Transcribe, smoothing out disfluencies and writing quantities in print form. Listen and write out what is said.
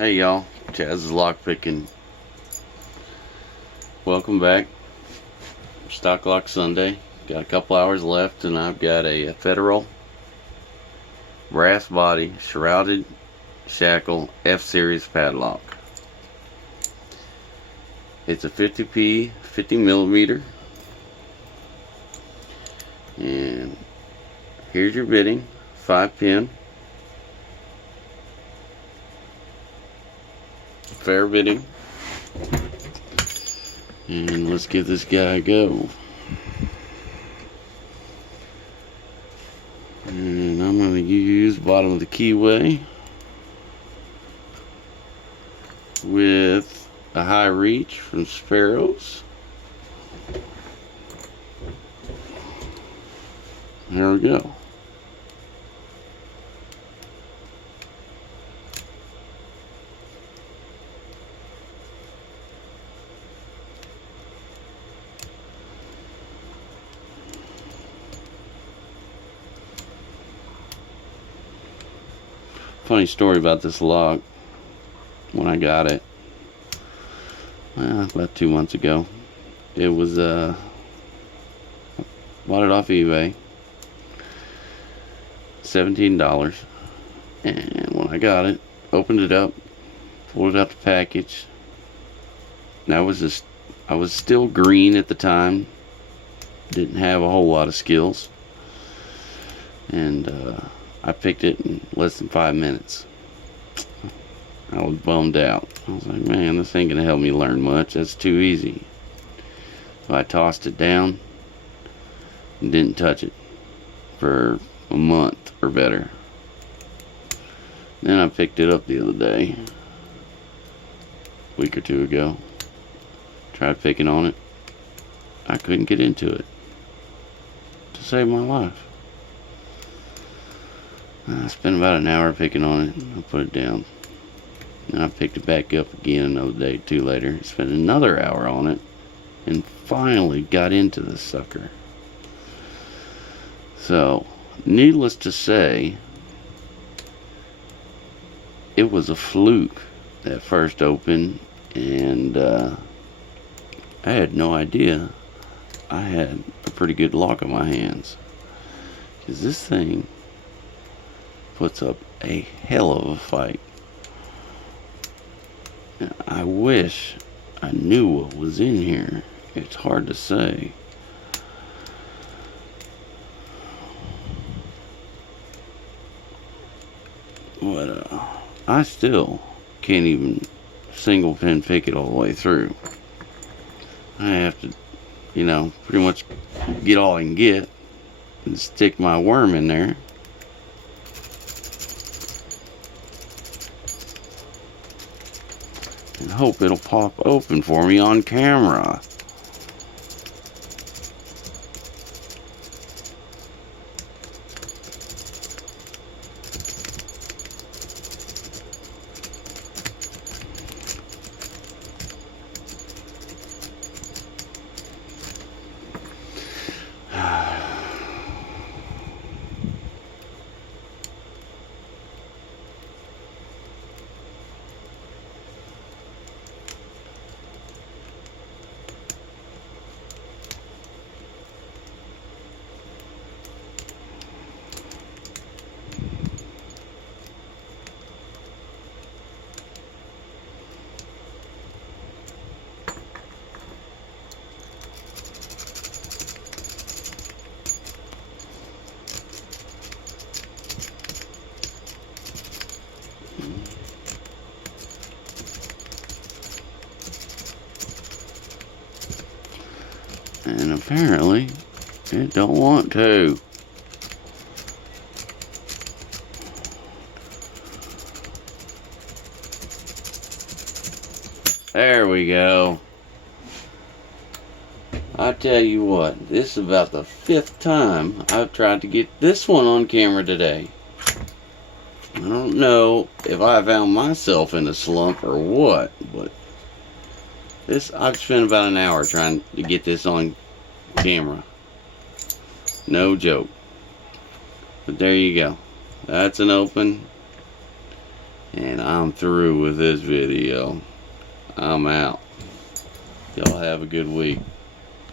Hey y'all, Chaz's Lockpicking. Welcome back. Stock Lock Sunday. Got a couple hours left, and I've got a Federal brass body shrouded shackle F-series padlock. It's a 50p 50 millimeter, and here's your bitting. 5-pin. Fair bitting. And let's give this guy a go. And I'm going to use bottom of the keyway with a high reach from Sparrows. There we go. Funny story about this lock. When I got it, about 2 months ago, it was bought it off eBay, $17. And when I got it, opened it up, pulled it out the package, and I was still green at the time, didn't have a whole lot of skills, and I picked it in less than 5 minutes. I was bummed out. I was like, man, this ain't gonna help me learn much. That's too easy. So I tossed it down and didn't touch it for a month or better. Then I picked it up the other day, a week or two ago. Tried picking on it. I couldn't get into it to save my life. I spent about an hour picking on it. I put it down. And I picked it back up again another day, 2 later. Spent another hour on it. And finally got into this sucker. So, needless to say, it was a fluke that first open. And I had no idea I had a pretty good lock on my hands. Because this thing puts up a hell of a fight. I wish I knew what was in here. It's hard to say. But I still can't even single pin pick it all the way through. I have to, pretty much get all I can get and stick my worm in there. And hope it'll pop open for me on camera. And apparently, it don't want to. There we go. I tell you what, this is about the 5th time I've tried to get this one on camera today. I don't know if I found myself in a slump or what, but I've spent about an hour trying to get this on camera. No joke. But there you go. That's an open. And I'm through with this video. I'm out. Y'all have a good week.